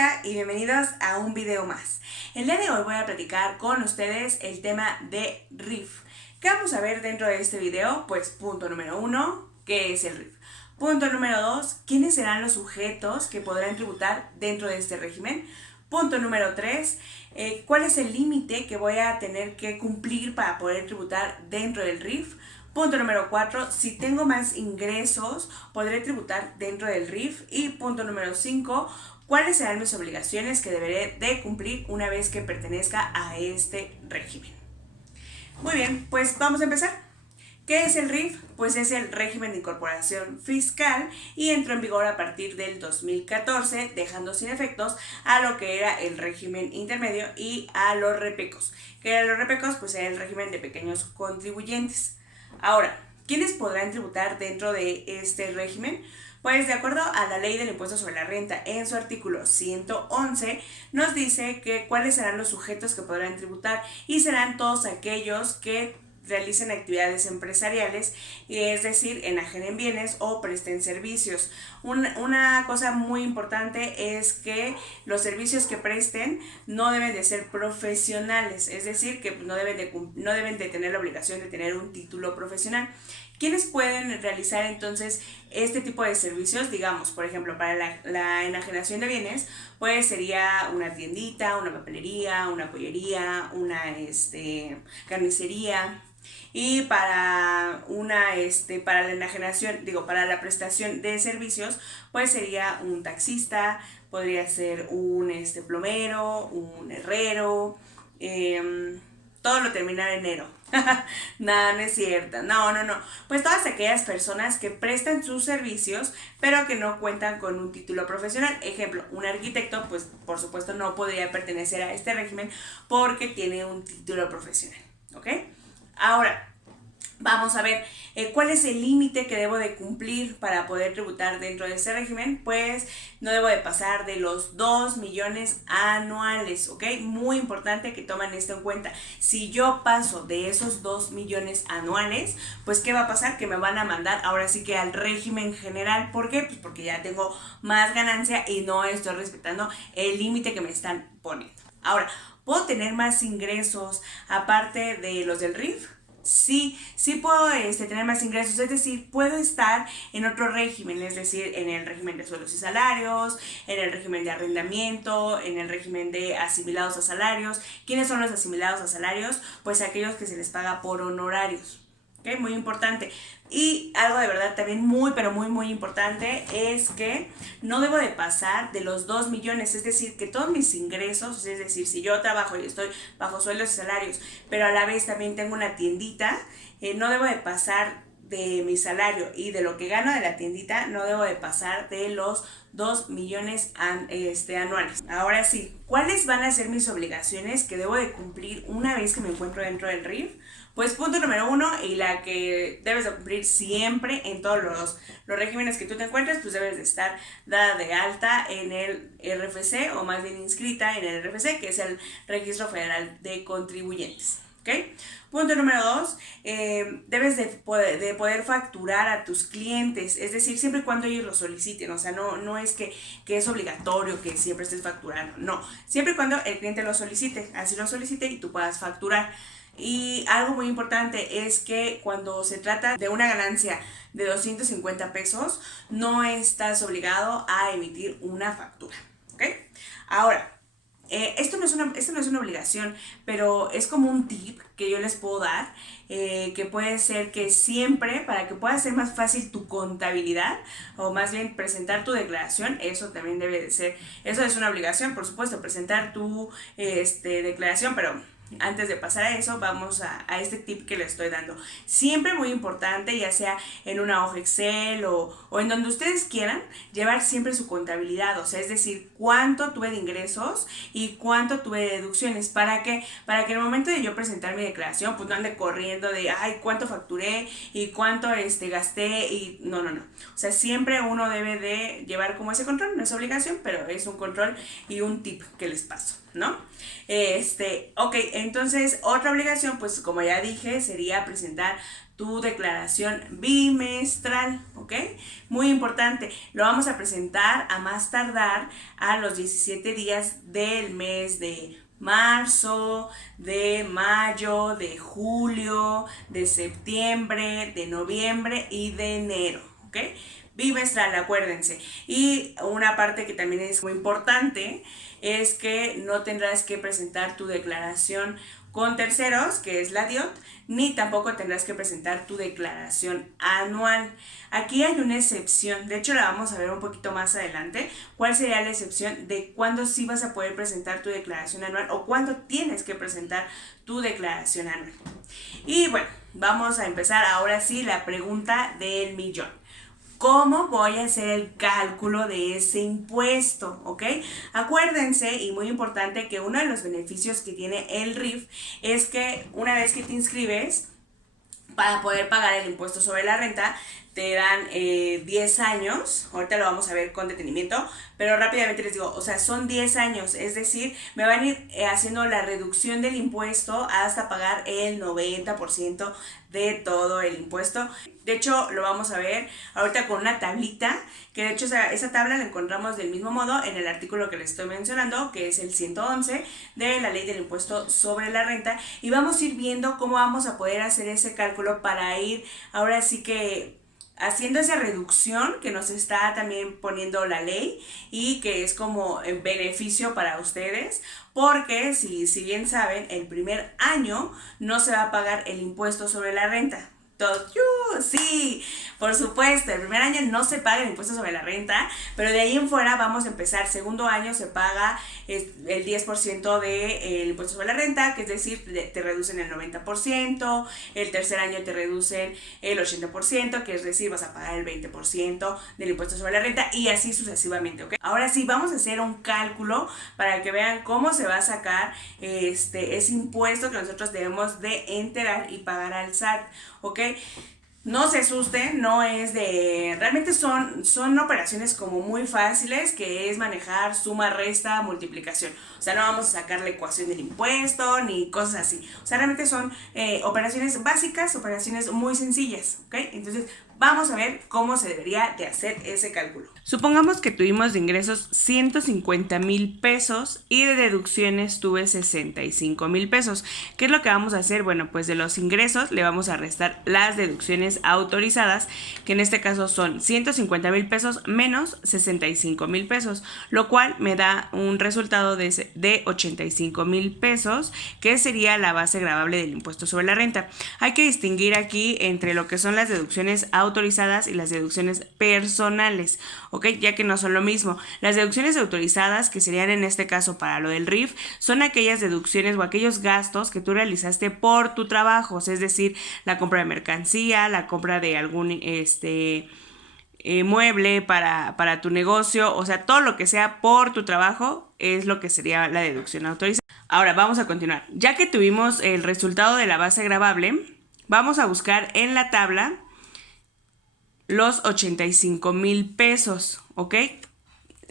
Hola y bienvenidos a un video más. El día de hoy voy a platicar con ustedes el tema de RIF. ¿Qué vamos a ver dentro de este video? Pues punto número 1, ¿qué es el RIF? Punto número 2, ¿quiénes serán los sujetos que podrán tributar dentro de este régimen? Punto número 3, ¿cuál es el límite que voy a tener que cumplir para poder tributar dentro del RIF? Punto número 4, si tengo más ingresos, podré tributar dentro del RIF. Y punto número 5, ¿cuáles serán mis obligaciones que deberé de cumplir una vez que pertenezca a este régimen? Muy bien, pues vamos a empezar. ¿Qué es el RIF? Pues es el régimen de incorporación fiscal y entró en vigor a partir del 2014, dejando sin efectos a lo que era el régimen intermedio y a los repecos. ¿Qué eran los repecos? Pues era el régimen de pequeños contribuyentes. Ahora, ¿quiénes podrán tributar dentro de este régimen? Pues de acuerdo a la ley del impuesto sobre la renta, en su artículo 111, nos dice que cuáles serán los sujetos que podrán tributar y serán todos aquellos que realicen actividades empresariales, es decir, enajenen bienes o presten servicios. Una cosa muy importante es que los servicios que presten no deben de ser profesionales, es decir, que no deben de tener la obligación de tener un título profesional. ¿Quiénes pueden realizar entonces este tipo de servicios? Digamos, por ejemplo, para la enajenación de bienes, pues sería una tiendita, una papelería, una pollería, una carnicería. Y para para la enajenación, para la prestación de servicios, pues sería un taxista, podría ser un plomero, un herrero, todo lo termina en ero. No, no es cierto. No. Pues todas aquellas personas que prestan sus servicios, pero que no cuentan con un título profesional. Ejemplo, un arquitecto, pues por supuesto no podría pertenecer a este régimen porque tiene un título profesional. ¿Ok? Ahora, vamos a ver cuál es el límite que debo de cumplir para poder tributar dentro de este régimen. Pues no debo de pasar de los 2 millones anuales, ¿ok? Muy importante que tomen esto en cuenta. Si yo paso de esos 2 millones anuales, pues ¿qué va a pasar? Que me van a mandar ahora sí que al régimen general. ¿Por qué? Pues porque ya tengo más ganancia y no estoy respetando el límite que me están poniendo. Ahora, ¿puedo tener más ingresos aparte de los del RIF? Sí puedo tener más ingresos, es decir, puedo estar en otro régimen, es decir, en el régimen de sueldos y salarios, en el régimen de arrendamiento, en el régimen de asimilados a salarios. ¿Quiénes son los asimilados a salarios? Pues aquellos que se les paga por honorarios. ¿Okay? Muy importante. Y algo de verdad también muy, pero muy importante es que no debo de pasar de los 2 millones, es decir, que todos mis ingresos, es decir, si yo trabajo y estoy bajo sueldos y salarios, pero a la vez también tengo una tiendita, no debo de pasar de mi salario y de lo que gano de la tiendita, no debo de pasar de los 2 millones anuales. Ahora sí, ¿cuáles van a ser mis obligaciones que debo de cumplir una vez que me encuentro dentro del RIF? Pues punto número 1, y la que debes de cumplir siempre en todos los regímenes que tú te encuentres, pues debes de estar dada de alta en el RFC, o más bien inscrita en el RFC, que es el Registro Federal de Contribuyentes. ¿Okay? Punto número 2, debes de poder facturar a tus clientes, es decir, siempre y cuando ellos lo soliciten. O sea, no es que es obligatorio que siempre estés facturando, no, siempre y cuando el cliente lo solicite, así lo solicite y tú puedas facturar. Y algo muy importante es que cuando se trata de una ganancia de 250 pesos, no estás obligado a emitir una factura. ¿Ok? Ahora, esto no es una obligación, pero es como un tip que yo les puedo dar, que puede ser que siempre, para que pueda ser más fácil tu contabilidad, o más bien presentar tu declaración, eso también debe de ser, eso es una obligación, por supuesto, presentar tu declaración, pero antes de pasar a eso, vamos a este tip que les estoy dando. Siempre muy importante, ya sea en una hoja Excel o en donde ustedes quieran, llevar siempre su contabilidad. O sea, es decir, cuánto tuve de ingresos y cuánto tuve de deducciones. ¿Para qué? Para que en el momento de yo presentar mi declaración, pues no ande corriendo de, ay, cuánto facturé y cuánto gasté y no. O sea, siempre uno debe de llevar como ese control. No es obligación, pero es un control y un tip que les paso, ¿no? Ok, entonces otra obligación, pues como ya dije, sería presentar tu declaración bimestral, ¿ok? ¿ok? Muy importante, lo vamos a presentar a más tardar a los 17 días del mes de marzo, de mayo, de julio, de septiembre, de noviembre y de enero, ¿ok? Bimestral, acuérdense. Y una parte que también es muy importante es que no tendrás que presentar tu declaración con terceros, que es la DIOT, ni tampoco tendrás que presentar tu declaración anual. Aquí hay una excepción, de hecho la vamos a ver un poquito más adelante, cuál sería la excepción de cuándo sí vas a poder presentar tu declaración anual o cuándo tienes que presentar tu declaración anual. Y bueno, vamos a empezar ahora sí la pregunta del millón. ¿Cómo voy a hacer el cálculo de ese impuesto? ¿Ok? Acuérdense, y muy importante, que uno de los beneficios que tiene el RIF es que una vez que te inscribes, para poder pagar el impuesto sobre la renta, te dan 10 años, ahorita lo vamos a ver con detenimiento, pero rápidamente les digo, o sea, son 10 años, es decir, me van a ir haciendo la reducción del impuesto hasta pagar el 90% de todo el impuesto. De hecho, lo vamos a ver ahorita con una tablita, que de hecho esa tabla la encontramos del mismo modo en el artículo que les estoy mencionando, que es el 111 de la Ley del Impuesto sobre la Renta, y vamos a ir viendo cómo vamos a poder hacer ese cálculo para ir ahora sí que haciendo esa reducción que nos está también poniendo la ley y que es como en beneficio para ustedes, porque si bien saben, el primer año no se va a pagar el impuesto sobre la renta. Sí, por supuesto, el primer año no se paga el impuesto sobre la renta, pero de ahí en fuera vamos a empezar. Segundo año se paga el 10% del impuesto sobre la renta, que es decir, te reducen el 90%, el tercer año te reducen el 80%, que es decir, vas a pagar el 20% del impuesto sobre la renta y así sucesivamente, ¿ok? Ahora sí, vamos a hacer un cálculo para que vean cómo se va a sacar ese impuesto que nosotros debemos de enterar y pagar al SAT, ¿ok? No se asusten, no es de... Realmente son operaciones como muy fáciles, que es manejar suma, resta, multiplicación. O sea, no vamos a sacar la ecuación del impuesto ni cosas así. O sea, realmente son operaciones básicas, operaciones muy sencillas, ¿ok? Entonces, vamos a ver cómo se debería de hacer ese cálculo. Supongamos que tuvimos de ingresos 150,000 pesos y de deducciones tuve 65,000 pesos. ¿Qué es lo que vamos a hacer? Bueno, pues de los ingresos le vamos a restar las deducciones autorizadas, que en este caso son 150,000 pesos menos 65,000 pesos, lo cual me da un resultado de 85,000 pesos, que sería la base gravable del impuesto sobre la renta. Hay que distinguir aquí entre lo que son las deducciones autorizadas y las deducciones personales, ¿ok? Ya que no son lo mismo. Las deducciones autorizadas, que serían en este caso para lo del RIF, son aquellas deducciones o aquellos gastos que tú realizaste por tu trabajo, es decir, la compra de mercancía, la compra de algún mueble para tu negocio, o sea, todo lo que sea por tu trabajo es lo que sería la deducción autorizada. Ahora vamos a continuar. Ya que tuvimos el resultado de la base gravable, vamos a buscar en la tabla los 85,000 pesos, ¿ok?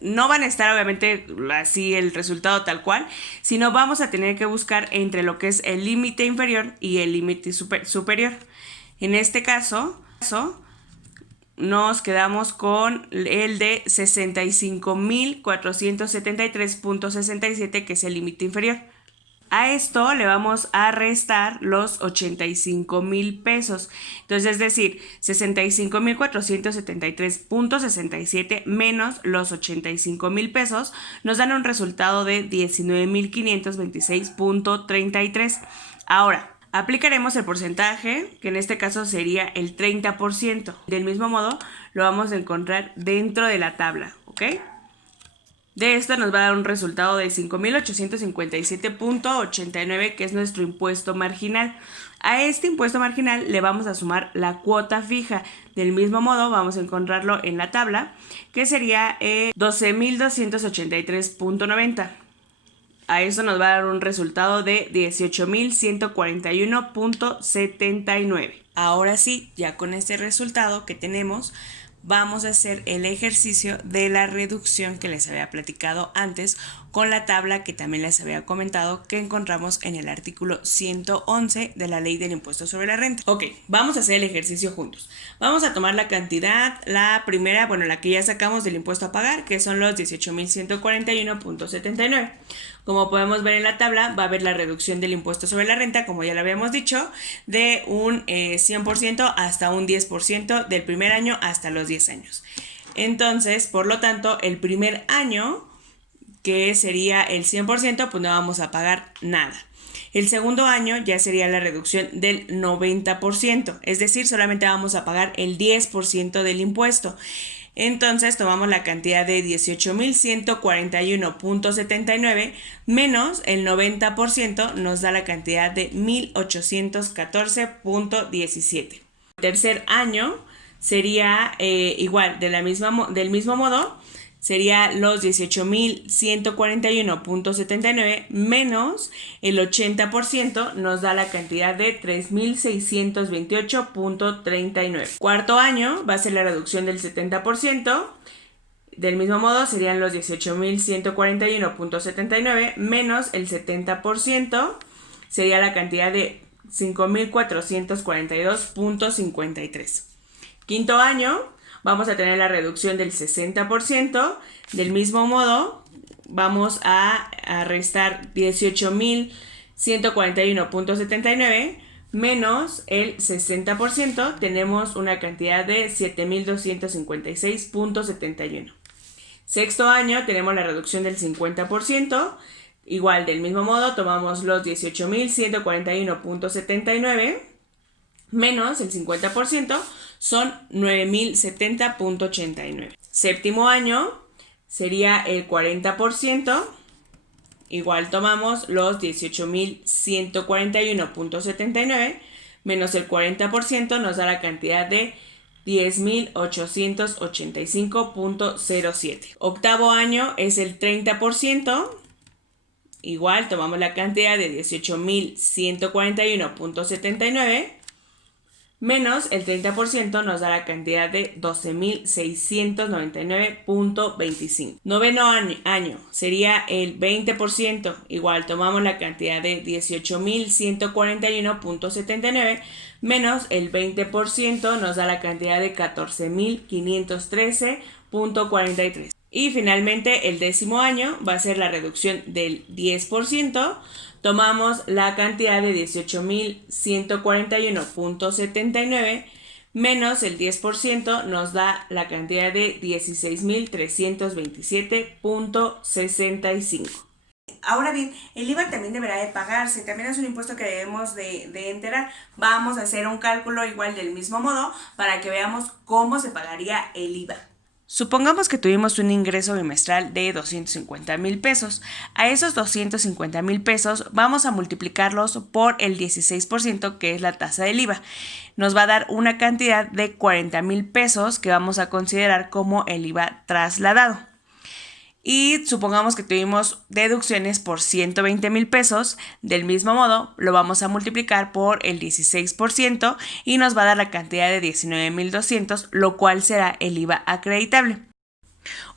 No van a estar obviamente así el resultado tal cual, sino vamos a tener que buscar entre lo que es el límite inferior y el límite superior. En este caso, nos quedamos con el de 65,473.67, que es el límite inferior. A esto le vamos a restar los 85,000 pesos. Entonces, es decir, 65,473.67 menos los 85,000 pesos nos dan un resultado de 19,526.33. Ahora, aplicaremos el porcentaje, que en este caso sería el 30%. Del mismo modo, lo vamos a encontrar dentro de la tabla, ¿ok? De esto nos va a dar un resultado de 5,857.89, que es nuestro impuesto marginal. A este impuesto marginal le vamos a sumar la cuota fija. Del mismo modo vamos a encontrarlo en la tabla, que sería 12,283.90. A eso nos va a dar un resultado de 18,141.79. Ahora sí, ya con este resultado que tenemos, vamos a hacer el ejercicio de la reducción que les había platicado antes con la tabla que también les había comentado que encontramos en el artículo 111 de la Ley del Impuesto sobre la Renta. Ok, vamos a hacer el ejercicio juntos. Vamos a tomar la cantidad, la primera, bueno, la que ya sacamos del impuesto a pagar, que son los 18,141.79. Como podemos ver en la tabla, va a haber la reducción del impuesto sobre la renta, como ya lo habíamos dicho, de un 100% hasta un 10% del primer año hasta los 10 años. Entonces, por lo tanto, el primer año, que sería el 100%, pues no vamos a pagar nada. El segundo año ya sería la reducción del 90%, es decir, solamente vamos a pagar el 10% del impuesto. Entonces tomamos la cantidad de 18,141.79 menos el 90%, nos da la cantidad de 1,814.17. El tercer año sería igual, del mismo modo, sería los 18,141.79 menos el 80%, nos da la cantidad de 3,628.39. Cuarto año va a ser la reducción del 70%. Del mismo modo serían los 18,141.79 menos el 70%, sería la cantidad de 5,442.53. Quinto año vamos a tener la reducción del 60%. Del mismo modo, vamos a restar 18,141.79 menos el 60%. Tenemos una cantidad de 7,256.71. Sexto año tenemos la reducción del 50%. Igual, del mismo modo, tomamos los 18,141.79 menos el 50%, son 9,070.89. Séptimo año sería el 40%. Igual tomamos los 18,141.79 menos el 40%, nos da la cantidad de 10,885.07. Octavo año es el 30%. Igual tomamos la cantidad de 18,141.79 menos el 30%, nos da la cantidad de 12,699.25. Noveno año sería el 20%. Igual tomamos la cantidad de 18,141.79 menos el 20%, nos da la cantidad de 14,513.43. Y finalmente el décimo año va a ser la reducción del 10%. Tomamos la cantidad de 18,141.79 menos el 10%, nos da la cantidad de 16,327.65. Ahora bien, el IVA también deberá de pagarse, también es un impuesto que debemos de enterar. Vamos a hacer un cálculo igual del mismo modo para que veamos cómo se pagaría el IVA. Supongamos que tuvimos un ingreso bimestral de 250,000 pesos. A esos 250,000 pesos vamos a multiplicarlos por el 16%, que es la tasa del IVA. Nos va a dar una cantidad de 40,000 pesos que vamos a considerar como el IVA trasladado. Y supongamos que tuvimos deducciones por 120,000 pesos, del mismo modo lo vamos a multiplicar por el 16% y nos va a dar la cantidad de 19,200, lo cual será el IVA acreditable.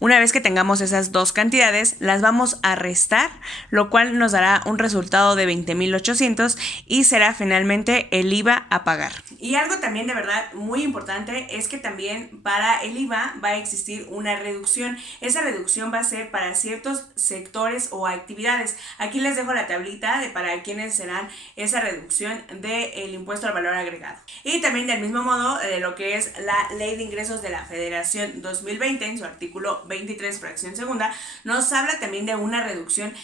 Una vez que tengamos esas dos cantidades, las vamos a restar, lo cual nos dará un resultado de 20,800 y será finalmente el IVA a pagar. Y algo también de verdad muy importante es que también para el IVA va a existir una reducción. Esa reducción va a ser para ciertos sectores o actividades. Aquí les dejo la tablita de para quiénes serán esa reducción del impuesto al valor agregado. Y también del mismo modo de lo que es la Ley de Ingresos de la Federación 2020 en su artículo 23, fracción segunda, nos habla también de una reducción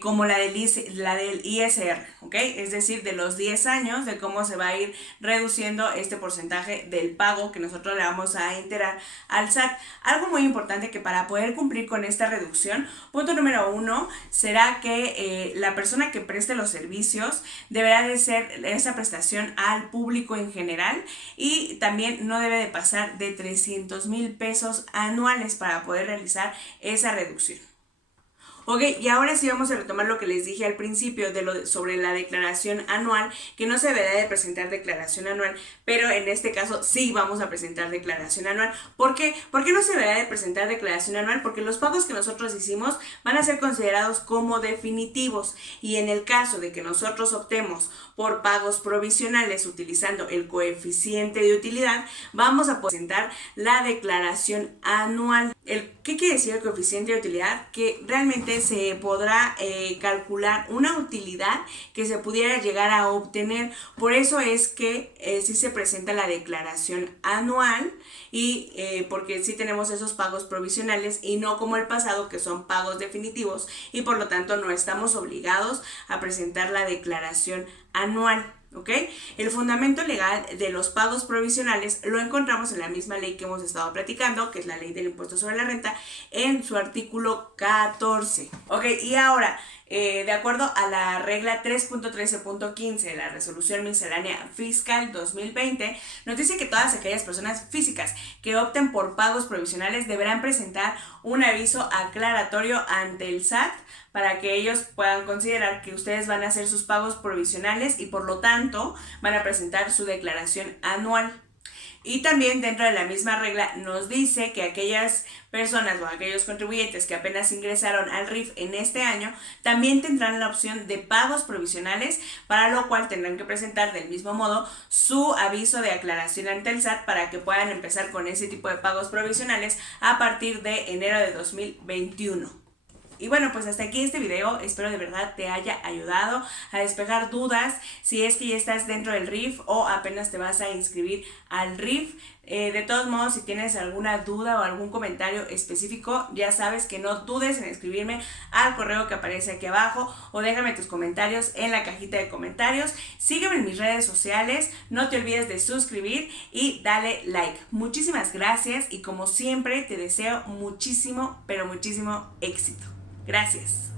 como la del ISR, ¿ok? Es decir, de los 10 años, de cómo se va a ir reduciendo este porcentaje del pago que nosotros le vamos a enterar al SAT. Algo muy importante que para poder cumplir con esta reducción, punto número 1, será que la persona que preste los servicios deberá de ser esa prestación al público en general y también no debe de pasar de 300,000 pesos anuales para poder realizar esa reducción. Ok, y ahora sí vamos a retomar lo que les dije al principio sobre la declaración anual, que no se deberá de presentar declaración anual, pero en este caso sí vamos a presentar declaración anual. ¿Por qué? ¿Por qué no se deberá de presentar declaración anual? Porque los pagos que nosotros hicimos van a ser considerados como definitivos, y en el caso de que nosotros optemos por pagos provisionales utilizando el coeficiente de utilidad, vamos a presentar la declaración anual. ¿Qué quiere decir el coeficiente de utilidad? Que realmente se podrá calcular una utilidad que se pudiera llegar a obtener. Por eso es que sí se presenta la declaración anual, y porque sí tenemos esos pagos provisionales y no como el pasado, que son pagos definitivos, y por lo tanto no estamos obligados a presentar la declaración anual. ¿Ok? El fundamento legal de los pagos provisionales lo encontramos en la misma ley que hemos estado platicando, que es la ley del impuesto sobre la renta, en su artículo 14. ¿Ok? Y ahora, de acuerdo a la regla 3.13.15 de la resolución miscelánea fiscal 2020, nos dice que todas aquellas personas físicas que opten por pagos provisionales deberán presentar un aviso aclaratorio ante el SAT para que ellos puedan considerar que ustedes van a hacer sus pagos provisionales y por lo tanto van a presentar su declaración anual. Y también dentro de la misma regla nos dice que aquellas personas o aquellos contribuyentes que apenas ingresaron al RIF en este año también tendrán la opción de pagos provisionales, para lo cual tendrán que presentar del mismo modo su aviso de aclaración ante el SAT para que puedan empezar con ese tipo de pagos provisionales a partir de enero de 2021. Y bueno, pues hasta aquí este video. Espero de verdad te haya ayudado a despejar dudas si es que ya estás dentro del RIF o apenas te vas a inscribir al RIF. De todos modos, si tienes alguna duda o algún comentario específico, ya sabes que no dudes en escribirme al correo que aparece aquí abajo, o déjame tus comentarios en la cajita de comentarios. Sígueme en mis redes sociales, no te olvides de suscribir y dale like. Muchísimas gracias, y como siempre te deseo muchísimo, pero muchísimo éxito. Gracias.